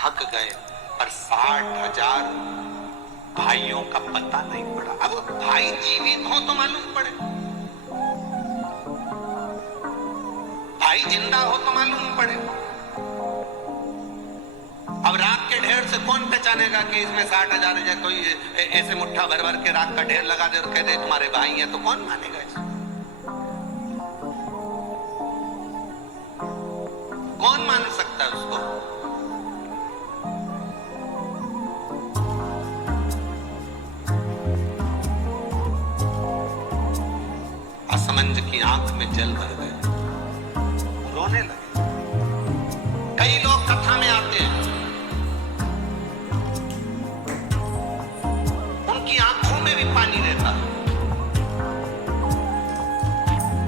थक गए, पर 60,000 भाइयों का पता नहीं पड़ा। अब भाई जीवित हो तो मालूम पड़े, भाई जिंदा हो तो मालूम पड़े। अब राख के ढेर से कौन पहचानेगा कि इसमें 60,000 है? कोई ऐसे मुट्ठा भर भर के राख का ढेर लगा दे और कह दे तुम्हारे भाई हैं, तो कौन मानेगा इसे? कौन मान सकता है उसको? असमंज की आंख में जल भर गए, रोने लगे। कई लोग कथा में आते हैं, उनकी आंखों में भी पानी रहता है।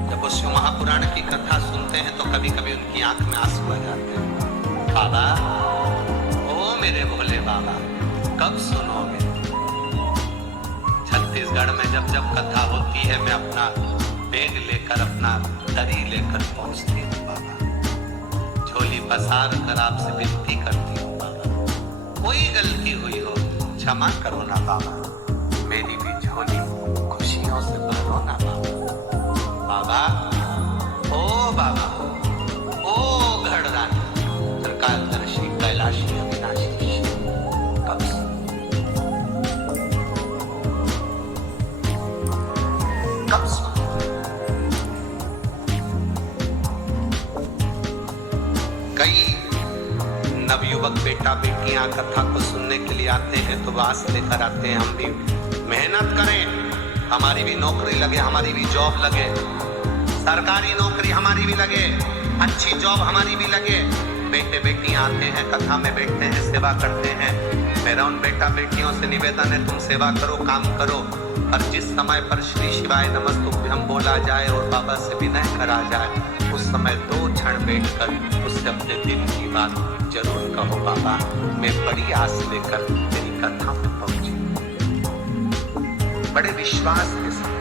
जब वो शिव महापुराण की कथा सुनते हैं तो कभी कभी उनकी आंख में आंसू आ जाते हैं। बाबा, ओ मेरे भोले बाबा, कब सुनोगे? छत्तीसगढ़ में जब जब कथा होती है, मैं अपना बैग लेकर, अपना दरी लेकर पहुंचती हूँ बाबा, झोली पसार कर आपसे विनती करती हूँ बाबा, कोई गलती हुई हो क्षमा करो ना बाबा, मेरी भी झोली खुशियों से भरो ना बाबा। बाबा, ओ बाबा, ओ गढ़रानी, त्रिकालदर्शी, कैलाशी, अविनाशी, कब कब कई नवयुवक बेटा बेटियां कथा को सुनने के लिए आते हैं तो वास लेकर आते हैं, हम भी मेहनत करें, हमारी भी नौकरी लगे, हमारी भी जॉब लगे, सरकारी नौकरी हमारी भी लगे, अच्छी जॉब हमारी भी लगे। बेटे बेटियां आते हैं, कथा में बैठते हैं, सेवा करते हैं। मेरा उन बेटा बेटियों से निवेदन है, तुम सेवा करो, काम करो, पर जिस समय पर श्री शिवाय नमस्तुभ्यं बोला जाए और बाबा से विनय करा जाए, उस समय 2 क्षण बैठकर उससे अपने दिल की बात जरूर कहो। बाबा, मैं बड़ी आस लेकर तेरी कथा में पहुंची, बड़े विश्वास के साथ।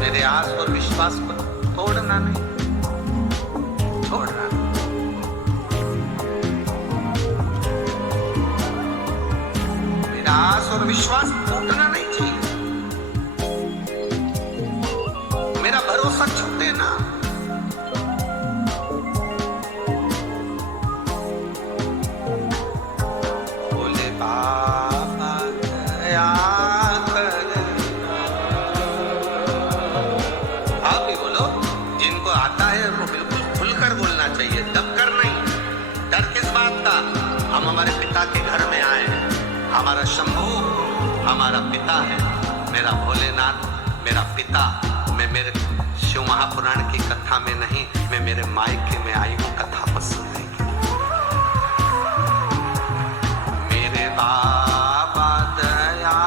मेरे आस और विश्वास को तोड़ना नहीं, छोड़ना नहीं। मेरा आस और विश्वास टूटना नहीं चाहिए, मेरा भरोसा छूटे ना। बोले बाबा दया करना। आप भी बोलो, जिनको आता है वो बिल्कुल खुलकर बोलना चाहिए, दबकर नहीं। डर किस बात का? हम हमारे पिता के घर में आए हैं, हमारा शंभू हमारा पिता है, मेरा भोलेनाथ मेरा पिता। मैं मेरे शिव महापुराण की कथा में नहीं, मैं मेरे मायके में आई हूँ कथा को सुनने के लिए। मेरे बाबा दया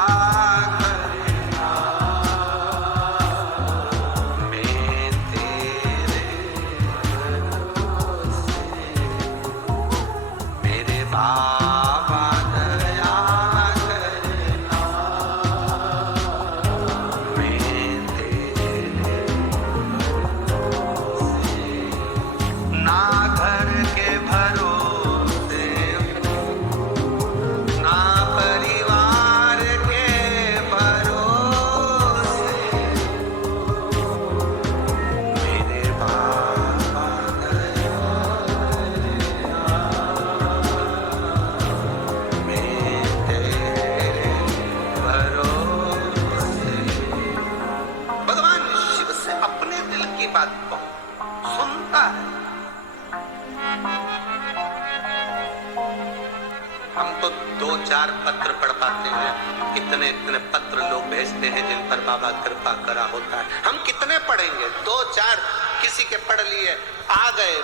करना, मैं तेरे भरोसे। मेरे बाबा दया करना, मैं तेरे ना घर के भरोसे, ना परिवार के भरोसे। मेरे बाबा दया करना, मैं तेरे भरोसे। भगवान शिव से अपने दिल की बात को सुनता है। हम तो 2-4 पत्र पढ़ पाते हैं, इतने इतने पत्र लोग भेजते हैं जिन पर बाबा कृपा करा होता है। हम कितने पढ़ेंगे? 2-4 किसी के पढ़ लिए, आ गए।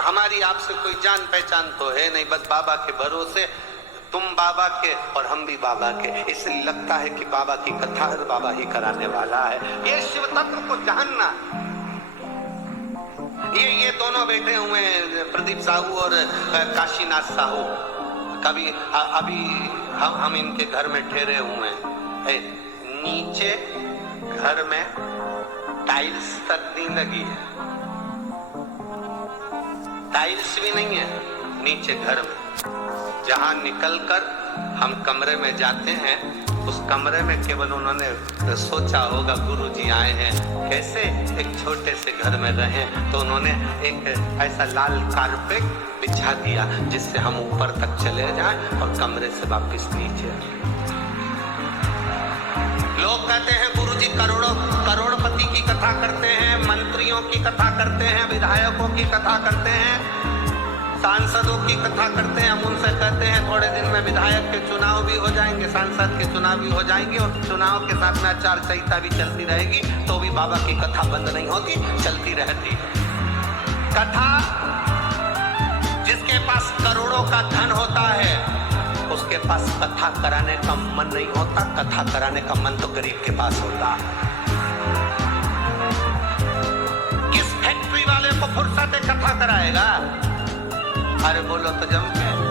हमारी आपसे कोई जान पहचान तो है नहीं, बस बाबा के भरोसे। तुम बाबा के और हम भी बाबा के, इसलिए लगता है कि बाबा की कथा बाबा ही कराने वाला है। ये शिव तत्व को जानना। ये दोनों बैठे हुए हैं, प्रदीप साहू और काशीनाथ साहू। कभी अभी हम इनके घर में ठहरे हुए हैं। नीचे घर में टाइल्स तक नहीं लगी है, टाइल्स भी नहीं है, नीचे घर में। जहां निकलकर हम कमरे में जाते हैं, उस कमरे में केवल उन्होंने सोचा होगा गुरुजी आए हैं, कैसे एक छोटे से घर में रहें, तो उन्होंने एक ऐसा लाल कारपेट बिछा दिया जिससे हम ऊपर तक चले जाएं और कमरे से वापस नीचे। लोग कहते हैं गुरुजी करोड़पति की कथा करते हैं, मंत्रियों की कथा करते हैं, विधायकों की कथा करते हैं, सांसदों की कथा करते हैं। हम उनसे कहते हैं थोड़े दिन में विधायक के चुनाव भी हो जाएंगे, सांसद के चुनाव भी हो जाएंगे और चुनाव के साथ में आचार संहिता भी चलती रहेगी, तो भी बाबा की कथा बंद नहीं होती, चलती रहती है। कथा, जिसके पास करोड़ों का धन होता है उसके पास कथा कराने का मन नहीं होता, कथा कराने का मन तो गरीब के पास होता है। किस फैक्ट्री वाले को फुर्सत कथा कराएगा? अरे बोलो तो जम के।